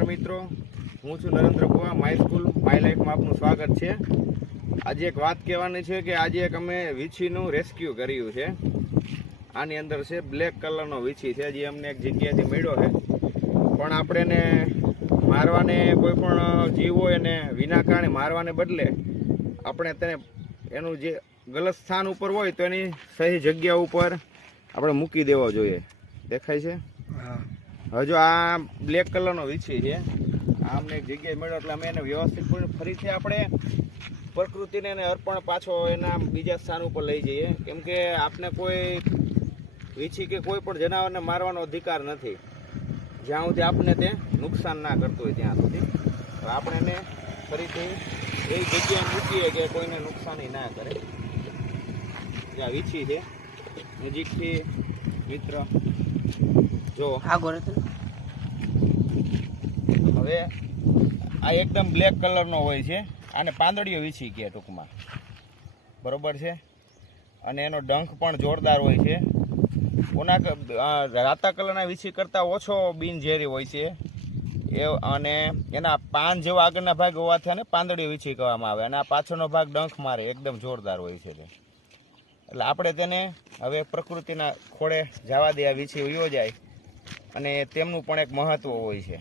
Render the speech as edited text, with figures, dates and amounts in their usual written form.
નમસ્કાર મિત્રો, હું છું નરેન્દ્ર કુવા. માય સ્કૂલ માય લાઈફમાં આપનું સ્વાગત છે. આજે એક વાત કહેવાની છે કે આજે એક અમે વીછીનું રેસ્ક્યુ કર્યું છે. આની અંદર છે બ્લેક કલરનો વીછી છે, જે અમને એક જગ્યાએથી મળ્યો છે. પણ આપણે એને મારવાને, કોઈ પણ જીવ હોય એને વિના કારણે મારવાને બદલે આપણે તેને એનું જે ગલત સ્થાન ઉપર હોય તો એની સહી જગ્યા ઉપર આપણે મૂકી દેવો જોઈએ. દેખાય છે? હજુ આ બ્લેક કલરનો વીછી છે. આ અમને એક જગ્યાએ મળ્યો એટલે અમે એને વ્યવસ્થિત ફરીથી આપણે પ્રકૃતિને એને અર્પણ પાછો એના બીજા સ્થાન ઉપર લઈ જઈએ. કેમ કે આપને કોઈ વીછી કે કોઈ પણ જનાવરને મારવાનો અધિકાર નથી જ્યાં સુધી આપને તે નુકસાન ના કરતું હોય ત્યાં સુધી. આપણે એને ફરીથી એવી જગ્યાએ મૂકીએ કે કોઈને નુકસાની ના કરે. જ્યાં વીછી છે નજીકથી મિત્ર જો હવે આ એકદમ બ્લેક કલરનો હોય છે. આને પાંદડીયો વીછી કહે ટૂંકમાં, બરોબર છે. અને એનો ડંખ પણ જોરદાર હોય છે. રાતા કલરના વીછી કરતાં ઓછો બિનઝેરી હોય છે એ, અને એના પાન જેવા આગળના ભાગ હોવાથી અને પાંદડીયો વીછી કહેવામાં આવે. અને આ પાછળનો ભાગ ડંખ મારે એકદમ જોરદાર હોય છે. એટલે આપણે તેને હવે પ્રકૃતિના ખોળે જવા દે, આ વીછી વયો જાય. અને તેમનું પણ એક મહત્વ હોય છે.